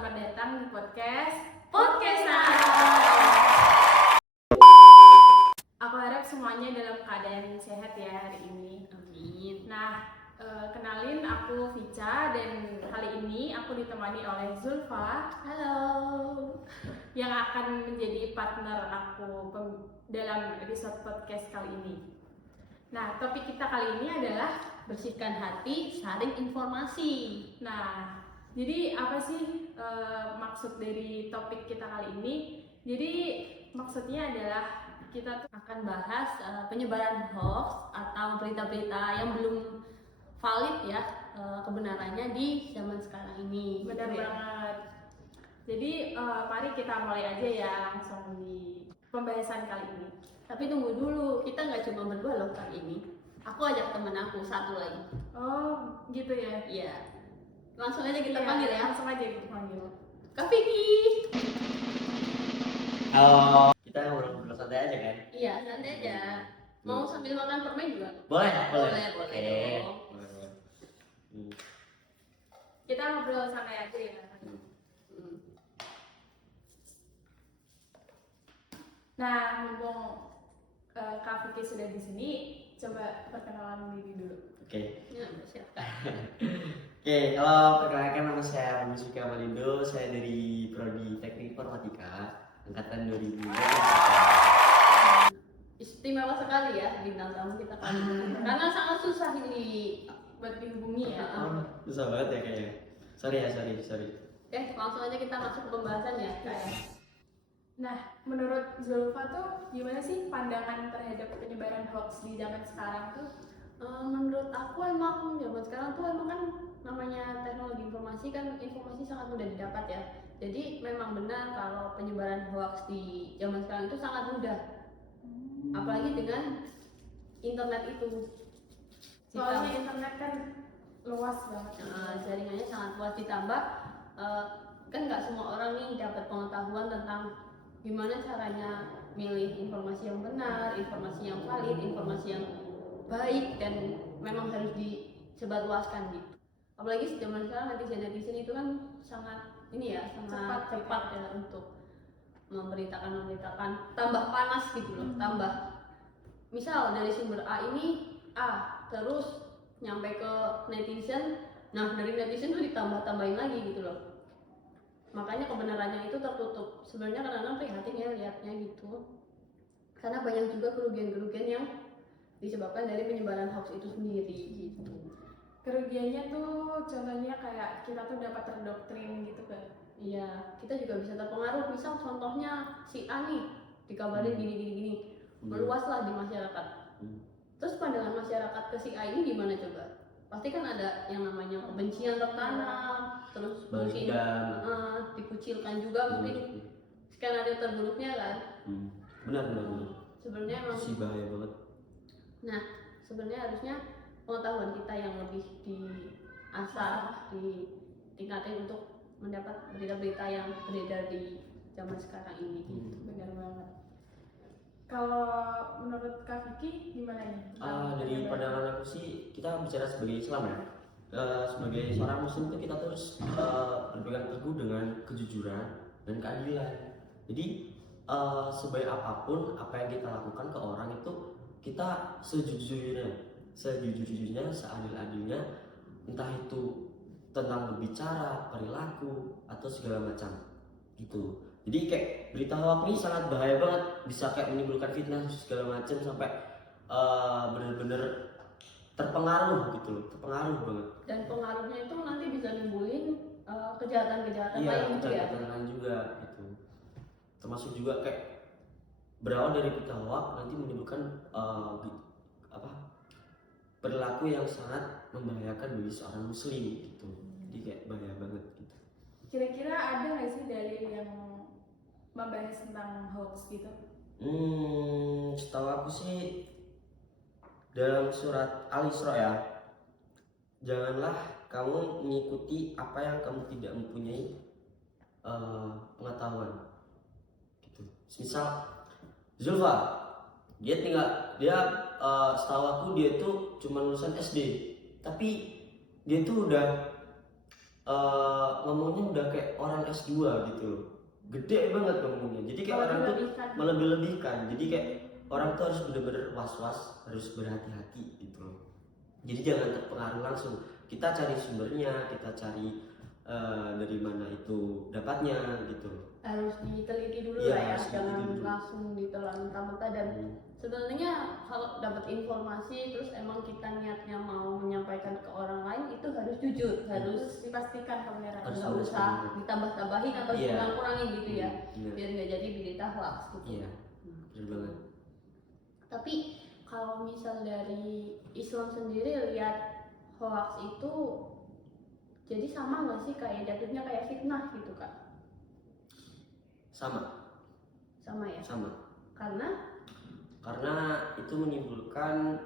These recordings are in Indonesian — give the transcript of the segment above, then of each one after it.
selamat datang di podcast Aku harap semuanya dalam keadaan sehat ya hari ini. Amin. Nah, kenalin aku Vica dan kali ini aku ditemani oleh Zulfa. Halo. Yang akan menjadi partner aku dalam episode podcast kali ini. Nah, topik kita kali ini adalah Bersihkan hati, saring informasi. Nah, jadi apa sih maksud dari topik kita kali ini? Jadi maksudnya adalah kita tuh Akan bahas penyebaran hoax atau berita-berita yang belum valid ya kebenarannya di zaman sekarang ini. benar Gitu ya. banget. Jadi mari kita mulai aja ya langsung di pembahasan kali ini. Tapi tunggu dulu, kita nggak cuma berdua loh kali ini. Aku ajak temen aku satu lagi. Oh, gitu ya. Iya. Langsung aja kita Iya, panggil ya. Langsung aja kita panggil. Kak Vicky. Halo, kita ngobrol santai aja kan? Iya, santai aja. Mau sambil makan permen juga? Boleh, Boleh Oke. dong. Boleh. Hmm. Kita ngobrol santai aja ya. Hmm. Nah, mumpung Kak Vicky sudah di sini, coba perkenalan diri dulu. Oke. Ya, siap. Oke, halo, perkenalkan nama saya Musika Malindo, saya dari Prodi Teknik Informatika, angkatan 2000. Istimewa sekali ya bintang tamu kita kali ini. Karena sangat susah ini. Buat dihubungi ya. Susah banget ya kayaknya. Sorry. Oke, langsung aja kita masuk ke pembahasan ya, Kak. Nah, menurut Zulfa tuh gimana sih pandangan terhadap penyebaran hoax di zaman sekarang tuh? Menurut aku emang zaman sekarang tuh emang kan namanya teknologi informasi kan informasi sangat mudah didapat ya. Jadi memang benar kalau penyebaran hoax di zaman sekarang itu sangat mudah. Apalagi dengan internet itu. Soalnya internet kan luas banget. Jaringannya sangat luas ditambah kan nggak semua orang nih dapat pengetahuan tentang gimana caranya milih informasi yang benar, informasi yang valid, informasi yang baik dan memang harus disebarluaskan gitu. Apalagi zaman sekarang netizen itu kan sangat ini ya sangat cepat ya untuk memberitakan tambah panas gitu loh, tambah misal dari sumber A ini A terus nyampe ke netizen, nah dari netizen tuh ditambah-tambahin lagi gitu loh. Makanya kebenarannya itu tertutup. Sebenarnya kadang-kadang prihatin ya lihatnya gitu. Karena banyak juga kerugian-kerugian yang disebabkan dari penyebaran hoax itu sendiri gitu. Kerugiannya tuh contohnya kayak kita tuh dapat terdoktrin gitu kan. Iya, kita juga bisa terpengaruh. Misal contohnya si A nih dikabarin gini. Meluaslah di masyarakat. Terus pandangan masyarakat ke si A ini gimana coba? Pasti kan ada yang namanya kebencian tertanam, terus mungkin dikucilkan juga mungkin skenario terburuknya kan. Benar. Sebenarnya emang Si bahaya banget. nah sebenarnya harusnya pengetahuan kita yang lebih diasah, ditingkatin untuk mendapat berita-berita yang beredar di zaman sekarang ini. Benar banget. Kalau menurut Kak Vicky gimana nih? Dari pandangan aku sih, kita bicara sebagai Islam ya. Sebagai seorang Muslim itu kita terus berpegang teguh dengan kejujuran dan keadilan. Jadi sebaik apapun apa yang kita lakukan ke orang itu kita sejujurnya, seadil-adilnya, entah itu tentang berbicara, perilaku atau segala macam gitu. Jadi kayak berita hoax ini sangat bahaya banget, bisa kayak menimbulkan fitnah segala macam sampai benar-benar terpengaruh gitu loh, terpengaruh banget. Dan pengaruhnya itu nanti bisa nimbulin kejahatan-kejahatan Iya, lain gitu ya. kejahatan juga gitu. Termasuk juga kayak berawal dari berita hoax nanti menimbulkan perilaku yang sangat membahayakan bagi seorang muslim gitu. Jadi kayak bahaya banget gitu. Kira-kira ada nggak sih dalil yang membahas tentang hoax gitu? Setahu aku sih dalam surat Al-Isra ya, janganlah kamu mengikuti apa yang kamu tidak mempunyai pengetahuan gitu. Misal Zulfa, dia setahu aku dia tuh cuma lulusan SD, tapi dia tuh udah ngomongnya udah kayak orang S2 gitu loh, gede banget ngomongnya, jadi kayak orang tuh Melebih-lebihkan. melebih-lebihkan, jadi kayak orang tuh harus bener-bener was-was, harus berhati-hati gitu loh. Jadi jangan terpengaruh langsung, kita cari sumbernya, kita cari dari mana itu dapatnya gitu loh. Harus diteliti dulu Iya, lah ya, harus jangan diteliti dulu. langsung ditelan mentah-mentah. Dan sebenarnya kalau dapat informasi terus emang kita niatnya mau menyampaikan ke orang lain, itu harus jujur, harus Harus dipastikan kebenarannya. Harus nggak usah ditambah-tambahin atau Iya. dikurang-kurangin gitu ya, Bener. biar nggak jadi berita hoax gitu. Iya, bener banget. Tapi kalau misal dari Islam sendiri lihat hoax itu jadi sama nggak sih kayak jatuhnya kayak fitnah gitu Kak? Sama, Sama ya? sama. Karena itu menimbulkan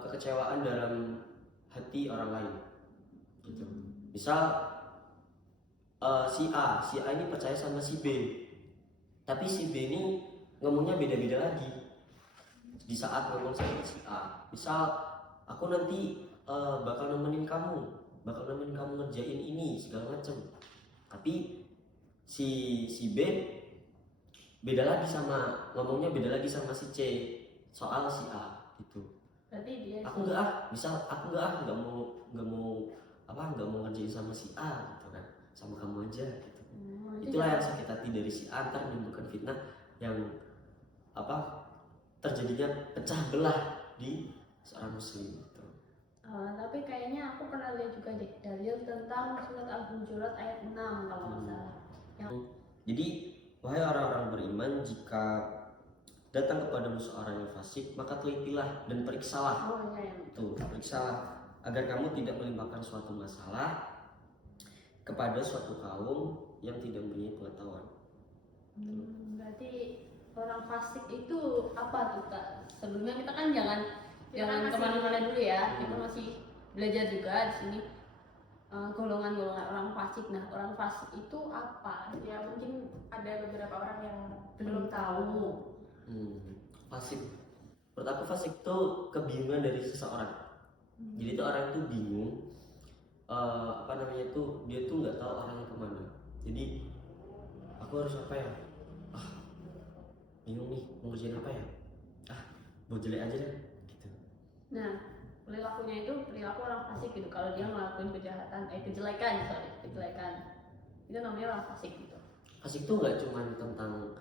kekecewaan dalam hati orang lain gitu. Misal si A ini percaya sama si B, tapi si B ini ngomongnya beda-beda lagi. Di saat ngomong sama si A, misal aku nanti bakal nemenin kamu ngerjain ini segala macam, tapi si B beda lagi sama ngomongnya beda lagi sama si C soal si A gitu. Berarti dia Aku nggak mau ngerjain sama si A gitu kan, sama kamu aja gitu. Itulah yang sakit hati dari si A, ntar menimbulkan fitnah yang terjadinya pecah belah di seorang muslim gitu. Tapi kayaknya aku pernah lihat juga deh dalil tentang surat Al-Hujurat ayat 6 kalau nggak salah. Jadi wahai orang-orang beriman, jika datang kepadamu seorang yang fasik, maka telitilah dan periksalah. Oh iya yang Tuh, periksalah agar kamu tidak melimpahkan suatu masalah kepada suatu kaum yang tidak mempunyai pengetahuan. berarti orang fasik itu apa tuh Kak? Sebelumnya kita kan jangan masih- kemana-mana dulu ya, kita masih belajar juga di sini golongan-golongan orang fasik. Nah, orang fasik itu apa? Ya mungkin ada beberapa orang yang Belum tahu. Fasik, menurut aku fasik itu kebingungan dari seseorang. Jadi tuh orang tuh bingung, dia tuh nggak tahu arahnya kemana. Jadi aku harus apa ya? Bingung nih, mau ngerjain apa ya? Mau jelek aja deh, gitu. Nah, perilakunya itu perilaku orang fasik gitu. Kalau dia ngelakuin kejelekan, itu namanya orang fasik gitu. Fasik tuh nggak cuma tentang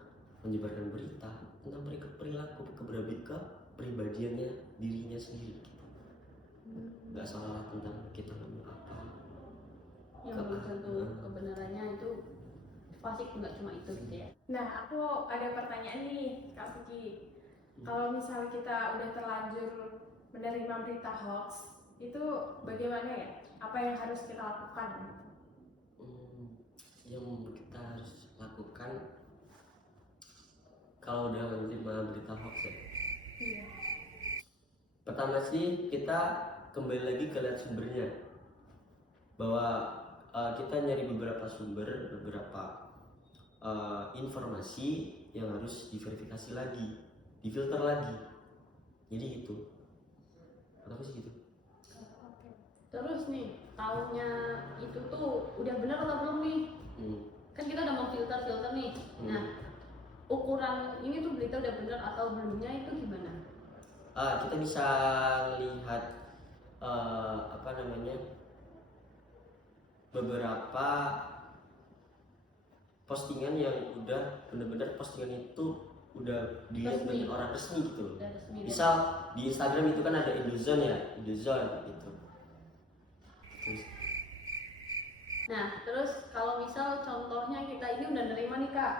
menyebarkan berita, tentang perilaku kepribadiannya dirinya sendiri. Gitu. Nggak salah tentang kita ngomong apa. Yang belum tentu kebenarannya itu fasik, nggak cuma itu gitu ya. Nah, aku ada pertanyaan nih, Kak Puji. Kalau misalnya kita udah terlanjur menerima berita hoax, itu bagaimana ya? Apa yang harus kita lakukan? Yang kita harus lakukan kalau udah menerima berita hoax ya. Iya. Pertama sih kita kembali lagi ke lihat sumbernya, bahwa kita nyari beberapa sumber, beberapa informasi yang harus diverifikasi lagi, difilter lagi. Jadi itu, kenapa sih gitu? Terus nih, taunya itu tuh udah benar atau belum nih? Kan kita udah mau filter nih. Nah, ukuran ini tuh berita udah benar atau belumnya itu gimana? Kita bisa lihat beberapa postingan yang udah benar-benar postingan itu udah dilihat Resmi. banyak orang resmi gitu loh. Udah resmi. Misal di Instagram itu kan ada Indozone gitu. Nah, terus kalau misal contohnya kita ini udah nerima nih Kak,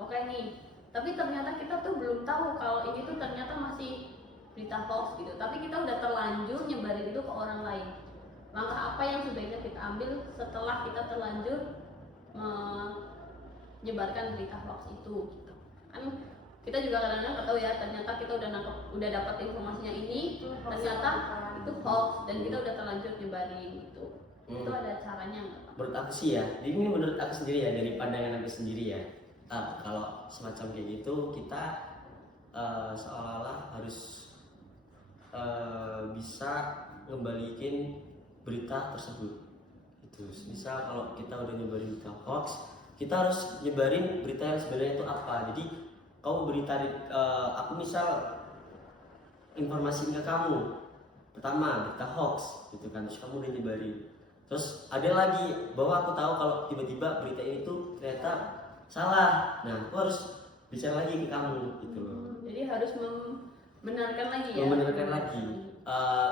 oke nih, tapi ternyata kita tuh belum tahu kalau ini tuh ternyata masih berita hoax gitu, tapi kita udah terlanjur nyebarin itu ke orang lain. Langkah apa yang sebaiknya kita ambil setelah kita terlanjur menyebarkan berita hoax itu gitu. Kan kita juga kadang-kadang nggak tahu ya, ternyata kita udah dapat informasinya ini, ternyata itu hoax dan kita udah terlanjur nyebarin gitu. Itu ada caranya nggak Pak? Menurut aku sih ya, ini menurut aku sendiri ya, dari pandangan aku sendiri ya. Kalau semacam kayak gitu kita seolah-olah harus bisa ngembalikin berita tersebut. Terus misal kalau kita udah nyebarin berita hoax, kita harus nyebarin berita yang sebenarnya itu apa. Jadi kamu berita, aku misal informasiin ke kamu, pertama berita hoax gitu kan, terus kamu udah nyebarin. Terus ada lagi bahwa aku tahu kalau tiba-tiba berita ini tuh ternyata salah. Nah, aku harus bicara lagi ke kamu gitu loh. Jadi harus membenarkan lagi ya. Membenarkan lagi,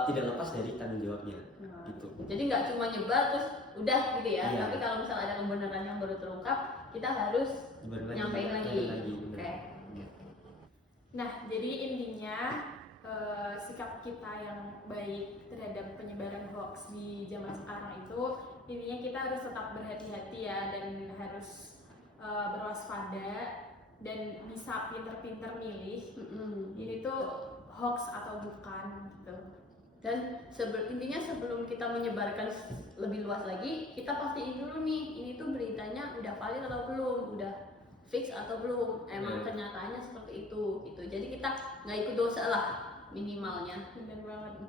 tidak lepas dari tanggung jawabnya gitu. Jadi nggak cuma nyebar terus udah gitu ya. Iya. Tapi kalau misalnya ada kebenaran yang baru terungkap, kita harus Nyebarin nyampein lagi. bener. Oke. Nah, jadi intinya sikap kita yang baik terhadap penyebaran hoax di zaman sekarang itu intinya kita harus tetap berhati-hati ya, dan harus berwaspada dan bisa pinter-pinter milih ini tuh hoax atau bukan gitu. Dan intinya sebelum kita menyebarkan lebih luas lagi, kita pastiin dulu nih, ini tuh beritanya udah valid atau belum, udah fix atau belum, emang kenyataannya seperti itu gitu. Jadi kita nggak ikut dosa lah minimalnya. Bener banget.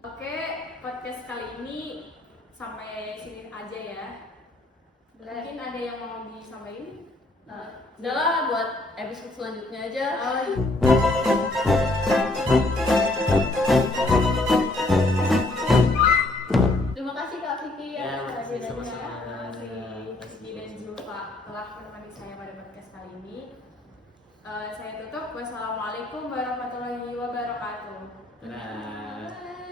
Oke, podcast kali ini sampai sini aja ya. Mungkin ada yang mau disampaikan? Udahlah, buat episode selanjutnya aja. Terima kasih Kak Vicky Ya, atas makasih kehadirannya. sama-sama. Terima kasih Rizky dan Zulfa telah menemani saya pada podcast kali ini. Saya tutup. Wassalamualaikum warahmatullahi wabarakatuh. Dadah. Bye.